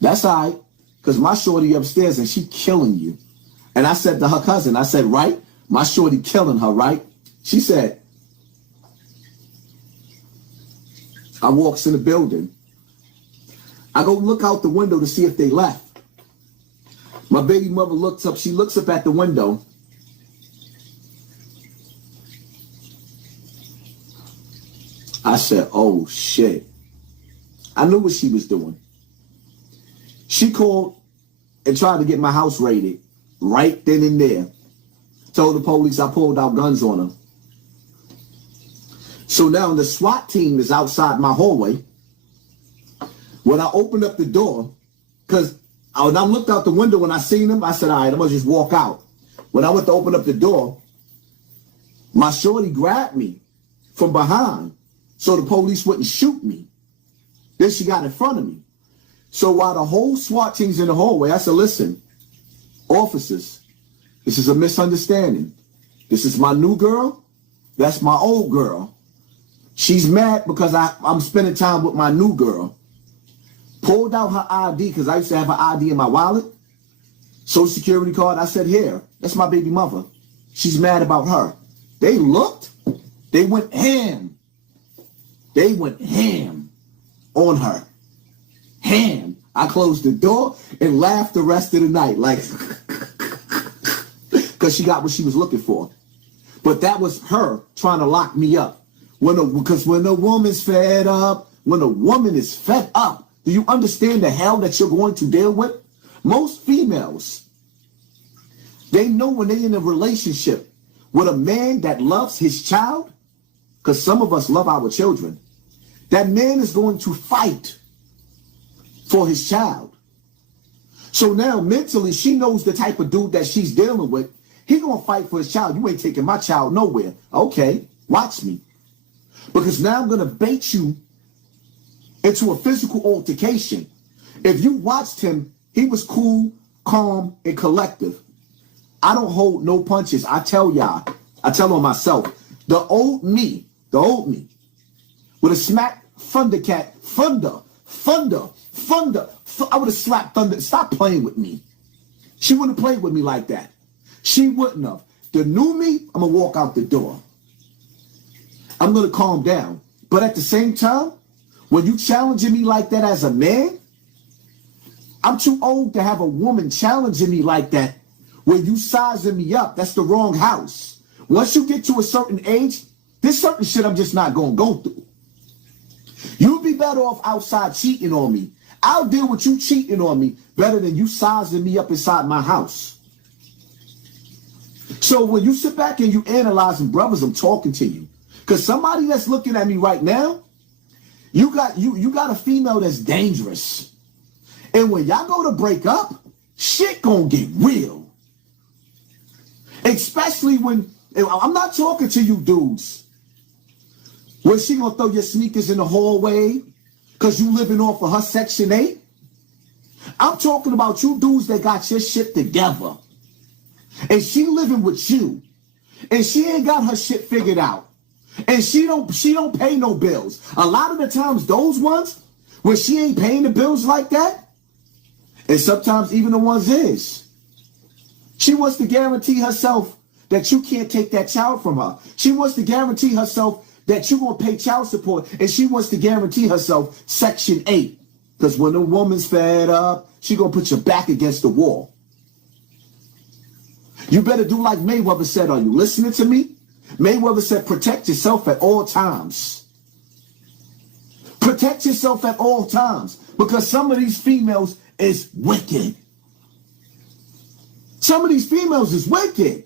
That's all right, because my shorty upstairs and she killing you. And I said to her cousin, I said, right? My shorty killing her, right? She said, I walks in the building. I go look out the window to see if they left. My baby mother looks up. She looks up at the window. I said, oh, shit. I knew what she was doing. She called and tried to get my house raided right then and there. Told the police I pulled out guns on her. So now the SWAT team is outside my hallway. When I opened up the door, because when I looked out the window and I seen them, I said, all right, I'm going to just walk out. When I went to open up the door, my shorty grabbed me from behind so the police wouldn't shoot me. Then she got in front of me. So while the whole SWAT team's in the hallway, I said, listen, officers, this is a misunderstanding. This is my new girl. That's my old girl. She's mad because I'm spending time with my new girl. Pulled out her ID because I used to have her ID in my wallet. Social security card. I said, here, that's my baby mother. She's mad about her. They looked. They went ham. They went ham on her. Ham. I closed the door and laughed the rest of the night. Like, because she got what she was looking for. But that was her trying to lock me up. Because when a woman's fed up, when a woman is fed up, do you understand the hell that you're going to deal with? Most females, they know when they're in a relationship with a man that loves his child, because some of us love our children, that man is going to fight for his child. So now mentally, she knows the type of dude that she's dealing with. He gonna fight for his child. You ain't taking my child nowhere. Okay, watch me. Because now I'm gonna bait you into a physical altercation. If you watched him, he was cool, calm, and collective. I don't hold no punches. I tell y'all, I tell on myself, the old me would have smacked Thundercat, Thunder. I would have slapped Thunder. Stop playing with me. She wouldn't play with me like that. She wouldn't have. The new me, I'm going to walk out the door. I'm going to calm down. But at the same time, when you challenging me like that as a man, I'm too old to have a woman challenging me like that when you sizing me up. That's the wrong house. Once you get to a certain age, there's certain shit I'm just not going to go through. You'd be better off outside cheating on me. I'll deal with you cheating on me better than you sizing me up inside my house. So when you sit back and you analyzing brothers, I'm talking to you. Because somebody that's looking at me right now, you got a female that's dangerous. And when y'all go to break up, shit gonna get real. Especially when, I'm not talking to you dudes, when she gonna throw your sneakers in the hallway because you living off of her Section 8. I'm talking about you dudes that got your shit together. And she living with you. And she ain't got her shit figured out. And she don't pay no bills. A lot of the times, those ones, when she ain't paying the bills like that, and sometimes even the ones is, she wants to guarantee herself that you can't take that child from her. She wants to guarantee herself that you're going to pay child support, and she wants to guarantee herself Section 8. Because when a woman's fed up, she going to put your back against the wall. You better do like Mayweather said. Are you listening to me? Mayweather said, protect yourself at all times. Protect yourself at all times. Because some of these females is wicked. Some of these females is wicked.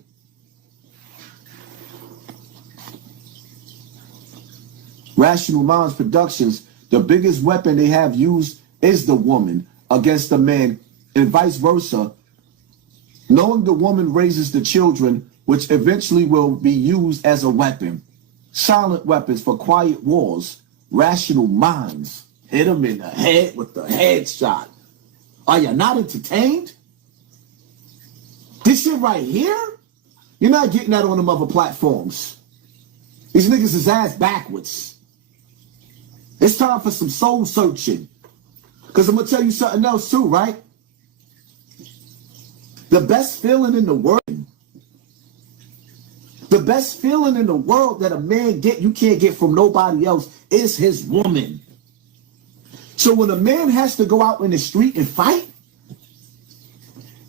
Rational Minds Productions, the biggest weapon they have used is the woman against the man, and vice versa. Knowing the woman raises the children, which eventually will be used as a weapon. Silent weapons for quiet wars. Rational Minds. Hit them in the head with the headshot. Are you not entertained? This shit right here? You're not getting that on them other platforms. These niggas is ass backwards. It's time for some soul searching. Because I'm going to tell you something else too, right? The best feeling in the world, that a man you can't get from nobody else, is his woman. So when a man has to go out in the street and fight,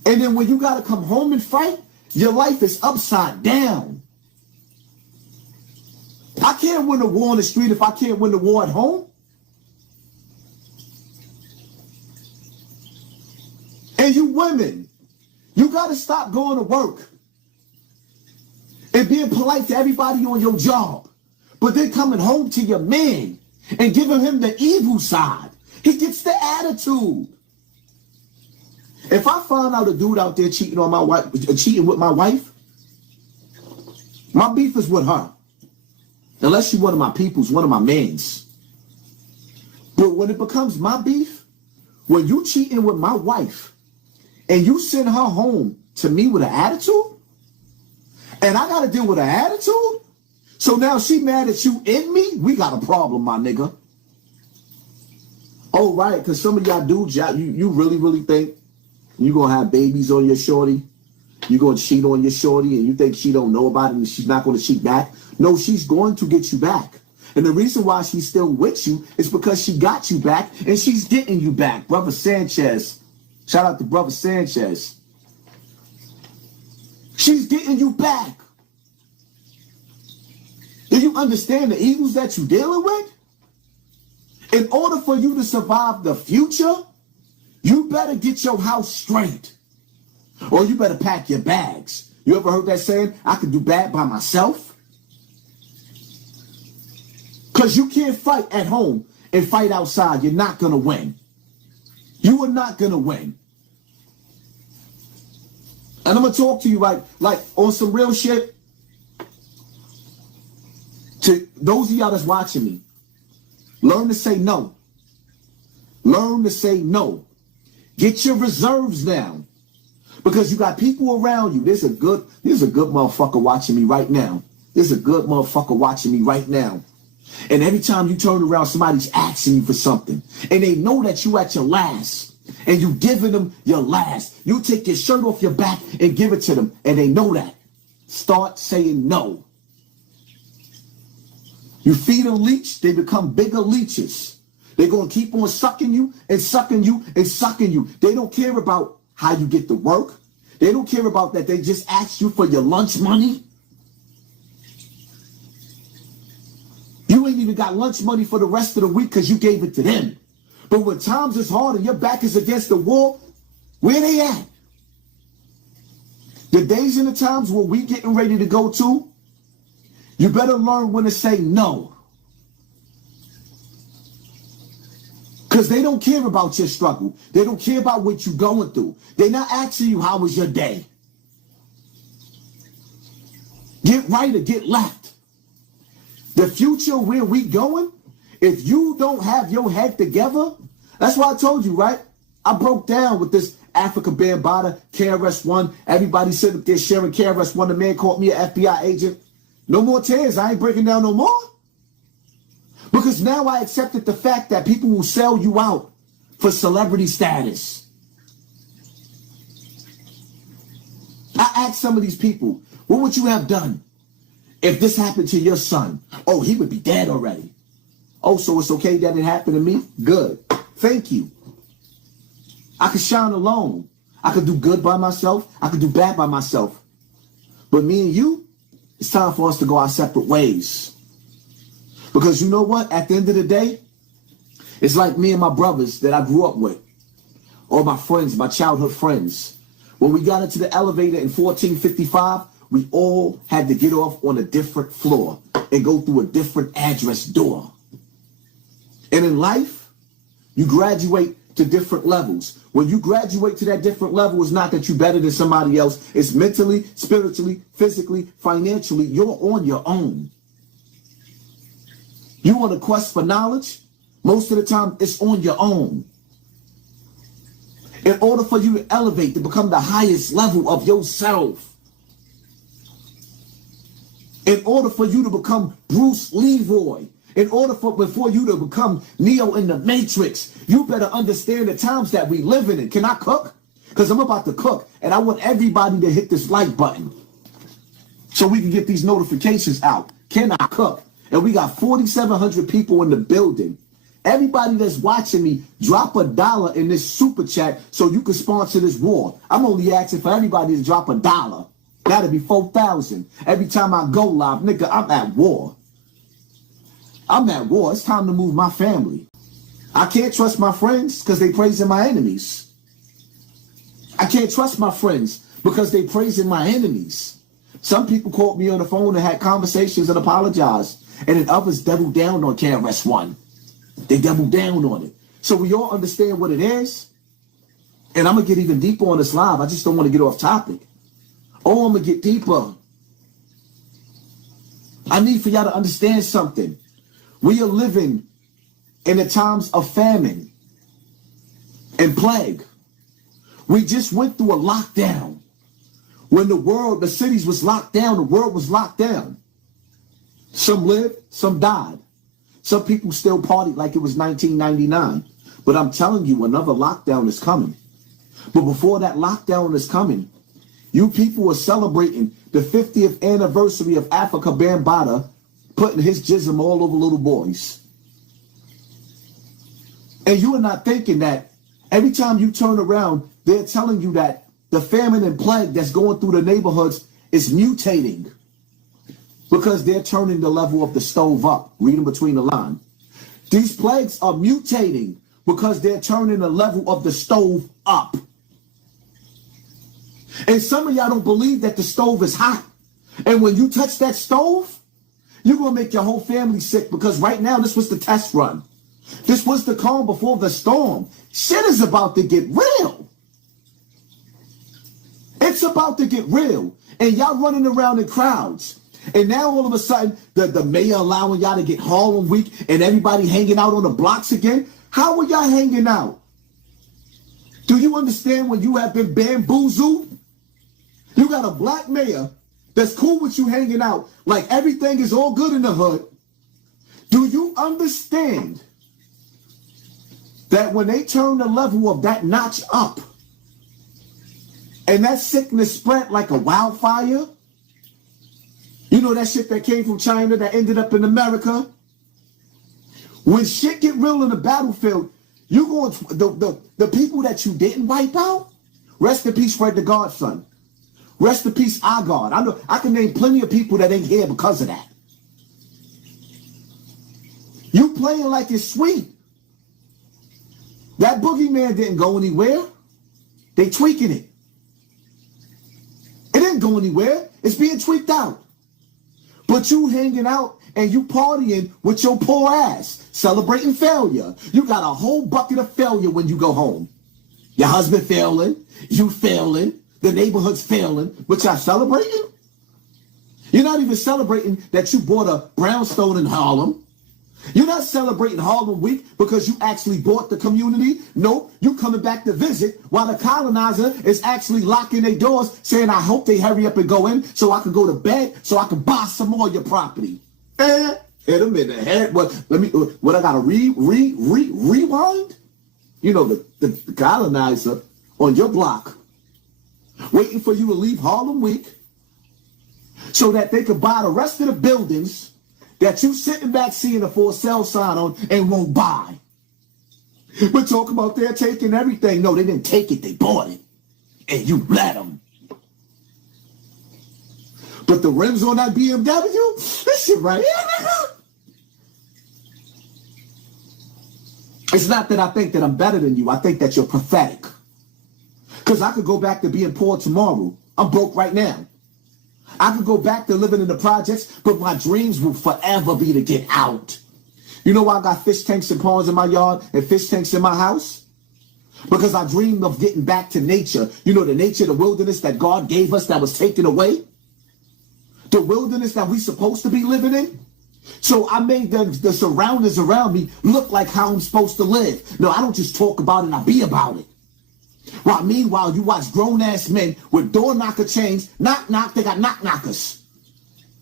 and then when you got to come home and fight, your life is upside down. I can't win a war on the street if I can't win the war at home. And you women, you got to stop going to work and being polite to everybody on your job, but then coming home to your man and giving him the evil side. He gets the attitude. If I find out a dude out there cheating with my wife, my beef is with her. Unless she's one of my peoples, one of my mans. But when it becomes my beef, when you cheating with my wife and you send her home to me with an attitude, and I got to deal with an attitude, so now she mad at you and me, we got a problem, my nigga. Oh, right, because some of y'all dudes, you really, really think you going to have babies on your shorty? You going to cheat on your shorty and you think she don't know about it and she's not going to cheat back? No, she's going to get you back. And the reason why she's still with you is because she got you back and she's getting you back. Brother Sanchez. Shout out to Brother Sanchez. She's getting you back. Do you understand the evils that you're dealing with? In order for you to survive the future, you better get your house straight. Or you better pack your bags. You ever heard that saying, I can do bad by myself? Because you can't fight at home and fight outside. You're not going to win. You are not going to win. And I'm going to talk to you like on some real shit. To those of y'all that's watching me, learn to say no. Learn to say no. Get your reserves down. Because you got people around you. There's a good motherfucker watching me right now. There's a good motherfucker watching me right now. And every time you turn around, somebody's asking you for something. And they know that you at your last. And you giving them your last. You take your shirt off your back and give it to them. And they know that. Start saying no. You feed a leech, they become bigger leeches. They're going to keep on sucking you and sucking you and sucking you. They don't care about how you get to work. They don't care about that. They just ask you for your lunch money. You ain't even got lunch money for the rest of the week because you gave it to them. But when times is hard and your back is against the wall, where they at? The days and the times where we getting ready to go to, you better learn when to say no. Because they don't care about your struggle. They don't care about what you're going through. They're not asking you how was your day. Get right or get left. The future where we going, if you don't have your head together, that's why I told you, right? I broke down with this Africa Bambaataa, KRS-One. Everybody sitting up there sharing KRS-One. The man called me an FBI agent. No more tears. I ain't breaking down no more. Because now I accepted the fact that people will sell you out for celebrity status. I asked some of these people, what would you have done if this happened to your son? Oh, he would be dead already. Oh, so it's okay that it happened to me? Good. Thank you. I could shine alone. I could do good by myself. I could do bad by myself. But me and you, it's time for us to go our separate ways. Because you know what? At the end of the day, it's like me and my brothers that I grew up with. Or my friends, my childhood friends. When we got into the elevator in 1455, we all had to get off on a different floor and go through a different address door. And in life, you graduate to different levels. When you graduate to that different level, it's not that you're better than somebody else. It's mentally, spiritually, physically, financially. You're on your own. You on a quest for knowledge? Most of the time, it's on your own. In order for you to elevate, to become the highest level of yourself, in order for you to become Bruce Leroy, In order before you to become Neo in the Matrix, you better understand the times that we live in. Can I cook? Because I'm about to cook, and I want everybody to hit this like button so we can get these notifications out. Can I cook? And we got 4,700 people in the building. Everybody that's watching me, drop $1 in this super chat so you can sponsor this war. I'm only asking for everybody to drop $1. That'll be 4,000. Every time I go live, nigga, I'm at war. I'm at war. It's time to move my family. I can't trust my friends because they praising my enemies. I can't trust my friends because they praising my enemies. Some people called me on the phone and had conversations and apologized. And then others doubled down on KRS-One. They doubled down on it. So we all understand what it is. And I'm going to get even deeper on this live. I just don't want to get off topic. Oh, I'm going to get deeper. I need for y'all to understand something. We are living in the times of famine and plague. We just went through a lockdown. When the cities was locked down, the world was locked down. Some lived, some died. Some people still partied like it was 1999. But I'm telling you, another lockdown is coming. But before that lockdown is coming, you people are celebrating the 50th anniversary of Africa Bambaataa putting his jism all over little boys. And you are not thinking that every time you turn around, they're telling you that the famine and plague that's going through the neighborhoods is mutating because they're turning the level of the stove up. Reading between the lines. These plagues are mutating because they're turning the level of the stove up. And some of y'all don't believe that the stove is hot. And when you touch that stove, you're going to make your whole family sick because right now this was the test run. This was the calm before the storm. Shit is about to get real. It's about to get real. And y'all running around in crowds. And now all of a sudden, the mayor allowing y'all to get Harlem Week and everybody hanging out on the blocks again. How are y'all hanging out? Do you understand when you have been bamboozled? You got a black mayor that's cool with you hanging out like everything is all good in the hood. Do you understand that when they turn the level of that notch up and that sickness spread like a wildfire, you know that shit that came from China that ended up in America? When shit get real in the battlefield, you going the people that you didn't wipe out, rest in peace, Fred the Godson. Rest in peace, our God. I know I can name plenty of people that ain't here because of that. You playing like it's sweet. That boogeyman didn't go anywhere. They tweaking it. It didn't go anywhere. It's being tweaked out. But you hanging out and you partying with your poor ass, celebrating failure. You got a whole bucket of failure when you go home. Your husband failing, you failing, the neighborhood's failing, but y'all celebrating? You're not even celebrating that you bought a brownstone in Harlem. You're not celebrating Harlem Week because you actually bought the community. Nope, you coming back to visit while the colonizer is actually locking their doors saying, I hope they hurry up and go in so I can go to bed so I can buy some more of your property. Hit them in the head. What I got to rewind? You know, the colonizer on your block waiting for you to leave Harlem Week so that they could buy the rest of the buildings that you sitting back seeing a for sale sign on and won't buy. But talk about they're taking everything. No, they didn't take it. They bought it. And you let them. But the rims on that BMW, this shit right here, nigga. It's not that I think that I'm better than you. I think that you're pathetic. Because I could go back to being poor tomorrow. I'm broke right now. I could go back to living in the projects, but my dreams will forever be to get out. You know why I got fish tanks and ponds in my yard and fish tanks in my house? Because I dreamed of getting back to nature. You know, the nature, the wilderness that God gave us that was taken away. The wilderness that we're supposed to be living in. So I made the surroundings around me look like how I'm supposed to live. No, I don't just talk about it, I be about it. While meanwhile, you watch grown-ass men with door knocker chains, knock, knock, they got knock knockers.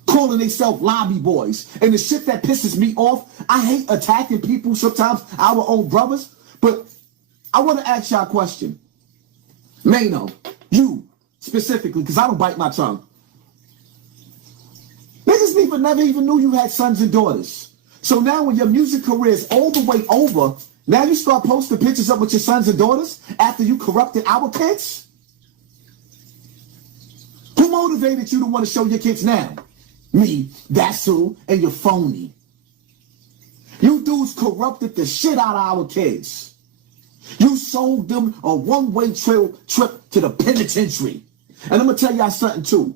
calling themselves lobby boys. And the shit that pisses me off, I hate attacking people, sometimes our own brothers, but I want to ask y'all a question. Mano, you specifically, because I don't bite my tongue. Niggas never even knew you had sons and daughters. So now when your music career is all the way over, now you start posting pictures up with your sons and daughters after you corrupted our kids? Who motivated you to want to show your kids now? Me, that's who, and you're phony. You dudes corrupted the shit out of our kids. You sold them a one-way trip to the penitentiary. And I'm going to tell y'all something too.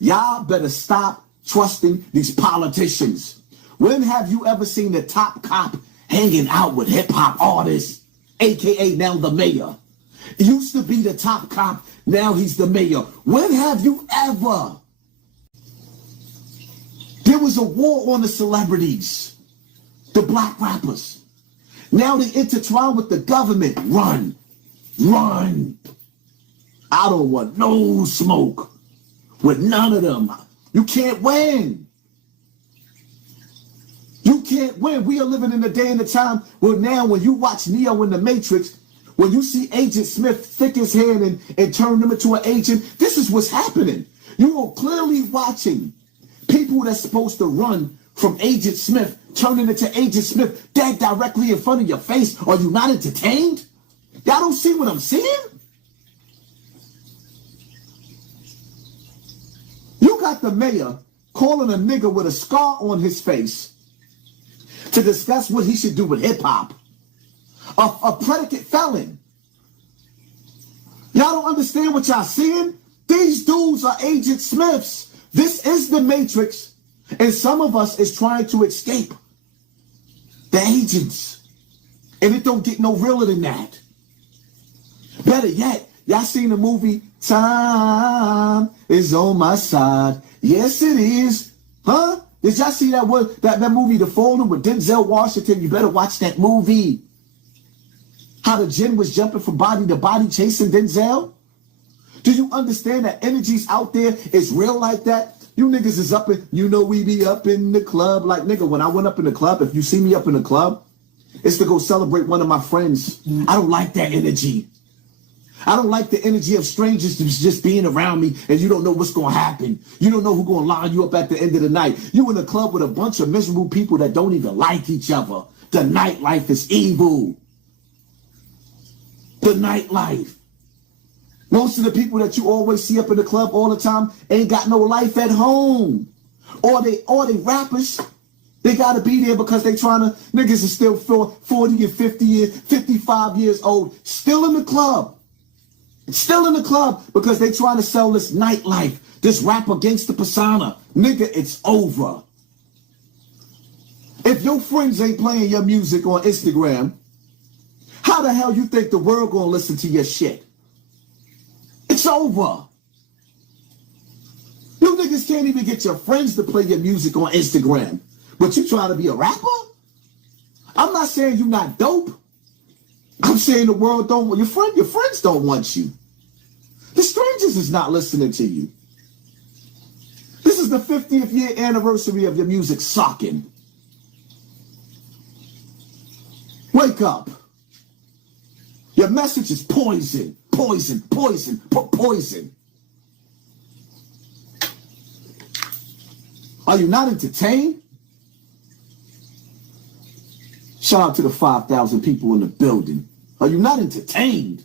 Y'all better stop trusting these politicians. When have you ever seen the top cop hanging out with hip-hop artists, a.k.a. now the mayor? He used to be the top cop, now he's the mayor. When have you ever? There was a war on the celebrities, the black rappers. Now they intertwine with the government. Run. Run. I don't want no smoke with none of them. You can't win. You can't win. We are living in a day and a time where now when you watch Neo in the Matrix, when you see Agent Smith stick his hand and turn him into an agent, this is what's happening. You are clearly watching people that's supposed to run from Agent Smith turning into Agent Smith dead directly in front of your face. Are you not entertained? Y'all don't see what I'm seeing? You got the mayor calling a nigga with a scar on his face to discuss what he should do with hip-hop. A predicate felon. Y'all don't understand what y'all seeing? These dudes are Agent Smiths. This is the Matrix. And some of us is trying to escape the agents. And it don't get no realer than that. Better yet, y'all seen the movie Time Is On My Side? Yes, it is. Huh? Did y'all see that movie, The Fallen, with Denzel Washington? You better watch that movie. How the gin was jumping from body to body chasing Denzel? Do you understand that energies out there is real like that? You niggas is up in, you know we be up in the club. Like, nigga, when I went up in the club, if you see me up in the club, it's to go celebrate one of my friends. I don't like that energy. I don't like the energy of strangers just being around me and you don't know what's going to happen. You don't know who's going to line you up at the end of the night. You in a club with a bunch of miserable people that don't even like each other. The nightlife is evil. The nightlife. Most of the people that you always see up in the club all the time ain't got no life at home. Or they rappers. They got to be there because they trying to, niggas are still 40 and 50 years, 55 years old, still in the club. Still in the club because they trying to sell this nightlife, this rap against the persona. Nigga, it's over. If your friends ain't playing your music on Instagram, how the hell you think the world gonna listen to your shit? It's over. You niggas can't even get your friends to play your music on Instagram, but you trying to be a rapper? I'm not saying you not dope. I'm saying the world don't want your friends don't want you. The strangers is not listening to you. This is the 50th year anniversary of your music sucking. Wake up. Your message is poison, poison, poison, poison. Are you not entertained? Shout out to the 5,000 people in the building. Are you not entertained?